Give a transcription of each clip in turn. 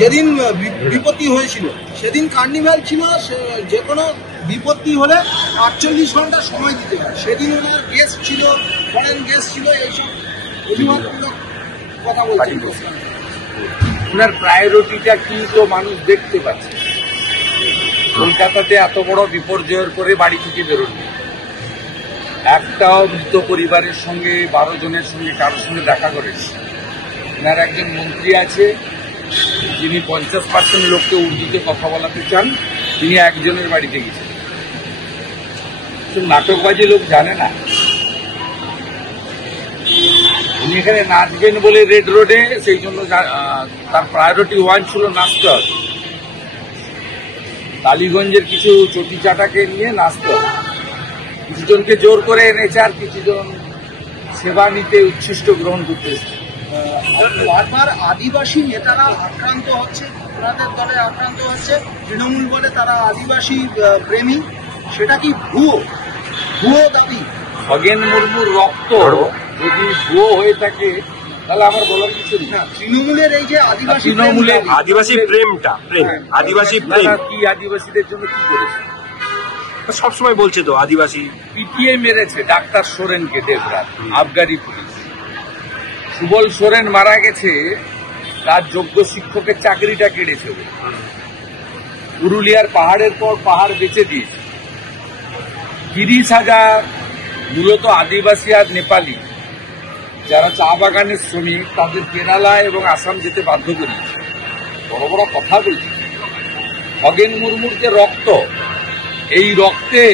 যেদিন বিপত্তি হয়েছিল সেদিন কার্নিভ্যাল ছিল, যে কোনো বিপত্তি হলে 48 ঘন্টা সময় দিতে হয়। সেদিন ওনার গেস্ট ছিল, ফরেন গেস্ট ছিল, এইসব অভিভাবকমূলক কথা বলছেন। ওনার প্রায়োরিটিটা কি তো মানুষ দেখতে পাচ্ছে। কলকাতাতে এত বড় বিপর্যয়ের পরে বাড়ি থেকে বেরোননি, একটাও মৃত পরিবারের সঙ্গে 12 জনের সঙ্গে কারোর সঙ্গে দেখা করেছে। ওনার একজন মন্ত্রী আছে যিনি 50% লোককে উর্দুতে কথা বলাতে চান, তিনি একজনের বাড়িতে গেছেন। নাটকবাজি লোক জানে না। উনি এখানে নাচবেন বলে রেড রোডে, সেই জন্য তার প্রায়োরিটি 1 ছিল নাচতে হবে। টালিগঞ্জের কিছু চটি চাটাকে নিয়ে নাচতে হবে। কিছুজনকে জোর করে এনেছে, আর কিছুজন সেবা নিতে উচ্ছিষ্ট গ্রহণ করতে এসেছে। বারবার আদিবাসী নেতারা আক্রান্ত হচ্ছে, ওনাদের দলে আক্রান্ত হচ্ছে। তৃণমূল বলে তারা আদিবাসী প্রেমী, সেটা কি ভুয়ো দাবি? খগেন মুর্মুর রক্ত যদি ভুয়ো হয়ে থাকে তাহলে আমার বলার কিছু নেই। তৃণমূলের এই যে আদিবাসী প্রেমটা আদিবাসী প্রেম কি আদিবাসীদের জন্য কি করেছে সবসময় বলছে তো আদিবাসী পিটিয়ে মেরেছে ডাক্তার সোরেনকে দেবরাত, আবগারি পুলিশ। সুবল সোরেন মারা গেছে, তার যোগ্য শিক্ষকের চাকরিটা কেড়েছে। পুরুলিয়ার পাহাড়ের পর পাহাড় বেচে দিয়েছে। 30,000 মূলত আদিবাসী আর নেপালি যারা চা বাগানের শ্রমিক, তাদের কেরালা এবং আসাম যেতে বাধ্য করিয়েছে। বড় বড় কথা বলছে। খগেন মুর্মুর যে রক্ত, এই রক্তে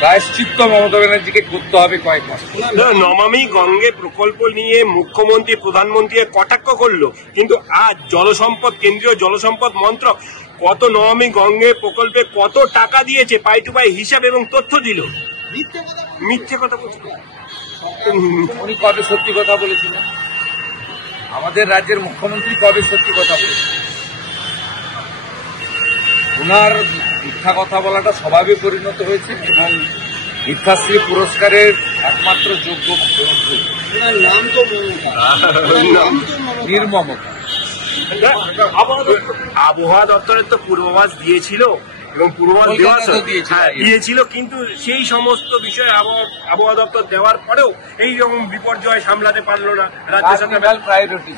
প্রায়শ্চিত্ত মমতা ব্যানার্জিকে করতে হবে কয়েক মাস। নমামি গঙ্গে প্রকল্প নিয়ে মুখ্যমন্ত্রী প্রধানমন্ত্রী কটাক্ষ করলো, কিন্তু আজ জলসম্পদ কেন্দ্রীয় জলসম্পদ মন্ত্রক কত নমামি গঙ্গে প্রকল্পে কত টাকা দিয়েছে পাই টু পাই হিসাব এবং তথ্য দিল। মিথ্যে কথা বলছিল। উনি কবে সত্যি কথা বলেছিলেন? আমাদের রাজ্যের মুখ্যমন্ত্রী কবে সত্যি কথা বলেছেন? ওনার মিথ্যা কথা বলাটা স্বভাবে পরিণত হয়েছে এবং মিথ্যাশ্রী পুরস্কারের একমাত্র যোগ্য মুখ্যমন্ত্রী। ওনার নাম তো নির্মমতা। আবহাওয়া দপ্তরের তো পূর্বাভাস দিয়েছিল এবং পূর্বাভাস দিয়েছিল, কিন্তু সেই সমস্ত বিষয়ে আবহাওয়া দপ্তর দেওয়ার পরেও এই রকম বিপর্যয় সামলাতে পারলো না রাজ্য সরকার। প্রায়োরিটি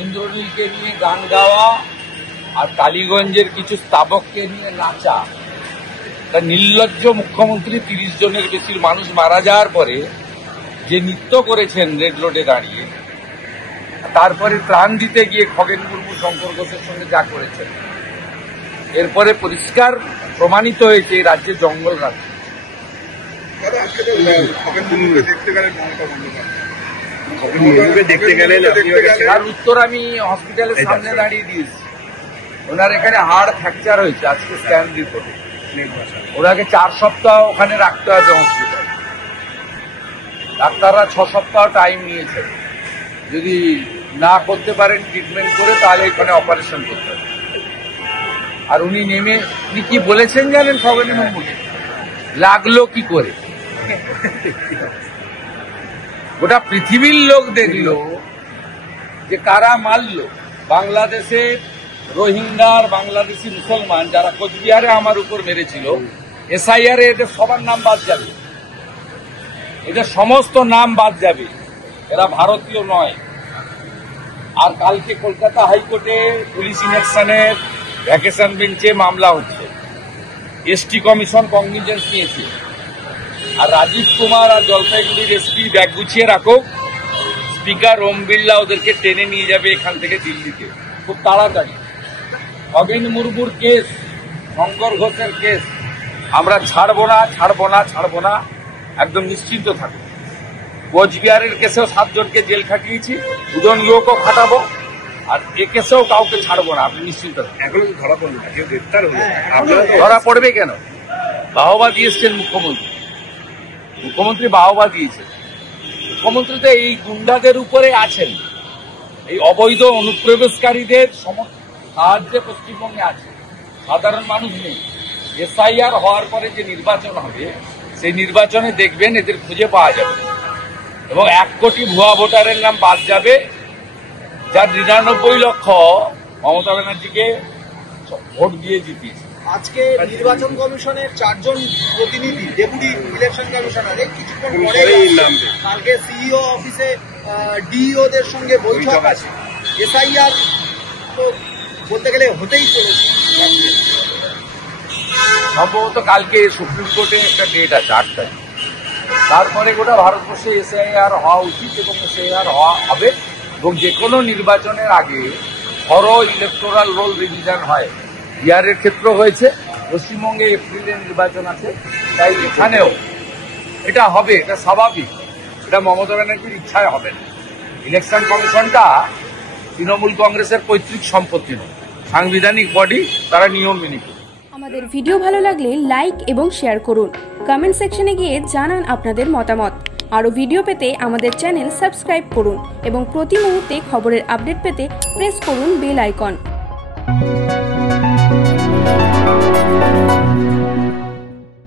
ইন্দ্রনীলকে নিয়ে গান গাওয়া আর টালিগঞ্জের কিছু স্থাপককে নিয়ে নাচা। তা নির্লজ্জ মুখ্যমন্ত্রী 30 জনের বেশি মানুষ মারা যাওয়ার পরে যে নৃত্য করেছেন রেড রোডে দাঁড়িয়ে, তারপরে ত্রাণ দিতে গিয়ে খগেন মুর্মু শঙ্কর ঘোষের সঙ্গে যা করেছেন, এরপরে পরিষ্কার প্রমাণিত হয়েছে এই রাজ্যে জঙ্গল রাজ্য। তার উত্তর আমি হসপিটালের সামনে দাঁড়িয়ে দিয়েছি। ওনার এখানে হাড় ফ্র্যাকচার হয়েছে, আজকে স্ক্যান রিপোর্টে। ওনাকে 4 সপ্তাহ ওখানে রাখতে হবে হসপিটালে। ডাক্তাররা 6 সপ্তাহ টাইম নিয়েছে। যদি না করতে পারেন ট্রিটমেন্ট করে, তাহলে এখানে অপারেশন করতে হবে। আর উনি কি বলেছেন জানেন? খগেন মুর্মুকে লাগলো কি করে? গোটা পৃথিবীর লোক দেখলো যে কারা মারল। বাংলাদেশের রোহিঙ্গার বাংলাদেশি মুসলমান যারা কোচবিহারে আমার উপর মেরেছিল, SIR এদের সবার নাম বাদ যাবে, এদের সমস্ত নাম বাদ যাবে। এরা ভারতীয় নয়। আর কালকে কলকাতা হাইকোর্টে পুলিশ ইনঅ্যাকশনের ভ্যাকেশন বেঞ্চে মামলা হচ্ছে। ST কমিশন কগনিজেন্স নিয়েছে। আর রাজীব কুমার আর জলপাইগুড়ির SP ব্যাগ গুছিয়ে রাখো, স্পিকার ওম বিড়লা ওদেরকে টেনে নিয়ে যাবে এখান থেকে দিল্লিতে খুব তাড়াতাড়ি। খগেন মুর্মুর কেস, শঙ্কর ঘোষের কেস আমরা ছাড়বো না, একদম নিশ্চিন্ত থাকবো। কোচবিহারের কেসেও 7 জনকে জেল খাটিয়েছি, 2 জন লোকও খাটাবো, আর এ কেসেও কাউকে ছাড়বো না, আপনি নিশ্চিন্ত থাকবেন। এখন ধরা পড়লো না, কেউ গ্রেপ্তার হলো। ধরা পড়বে কেন? বাহবা দিয়েছেন মুখ্যমন্ত্রী বাহবা দিয়েছেন। মুখ্যমন্ত্রী তো এই গুন্ডাদের উপরে আছেন, এই অবৈধ অনুপ্রবেশকারীদের সাহায্যে পশ্চিমবঙ্গে আছে, সাধারণ মানুষ নেই। SIR হওয়ার পরে যে নির্বাচন হবে, সেই নির্বাচনে দেখবেন এদের খুঁজে পাওয়া যাবে এবং 1 কোটি ভুয়া ভোটারের নাম বাদ যাবে। যার 99 লক্ষ মমতা ব্যানার্জিকে ভোট দিয়ে জিতিয়েছে। আজকে নির্বাচন কমিশনের 4 জন প্রতিনিধি ডেপুটি ইলেকশন কমিশনার কিছুক্ষণ পরে কালকে সিইও অফিসে ডিইওদের সঙ্গে বৈঠক আছে। এসআইআর তো বলতে গেলে হতেই চলেছে, সম্ভবত কালকে সুপ্রিম কোর্টে একটা ডেট আছে 8 তারিখ। তারপরে গোটা ভারতবর্ষে এসআইআর হওয়া উচিত এবং এসআইআর হওয়া হবে এবং যে কোনো নির্বাচনের আগে বড় ইলেকটোরাল রোল রিভিশন হয়। বিহারের ক্ষেত্র হয়েছে, পশ্চিমবঙ্গে এপ্রিলে নির্বাচন আছে, তাই এখানেও এটা হবে, এটা স্বাভাবিক। এটা মমতা ব্যানার্জির ইচ্ছায় হবে না। ইলেকশন কমিশনটা তৃণমূল কংগ্রেসের পৈতৃক সম্পত্তি নয়, সাংবিধানিক বডি, তারা নিয়ম মেনে চলে। আমাদের ভিডিও ভালো লাগলে লাইক এবং শেয়ার করুন। কমেন্ট সেকশনে গিয়ে জানান আপনাদের মতামত। আরও ভিডিও পেতে আমাদের চ্যানেল সাবস্ক্রাইব করুন এবং প্রতি মুহূর্তে খবরের আপডেট পেতে প্রেস করুন বেল আইকন।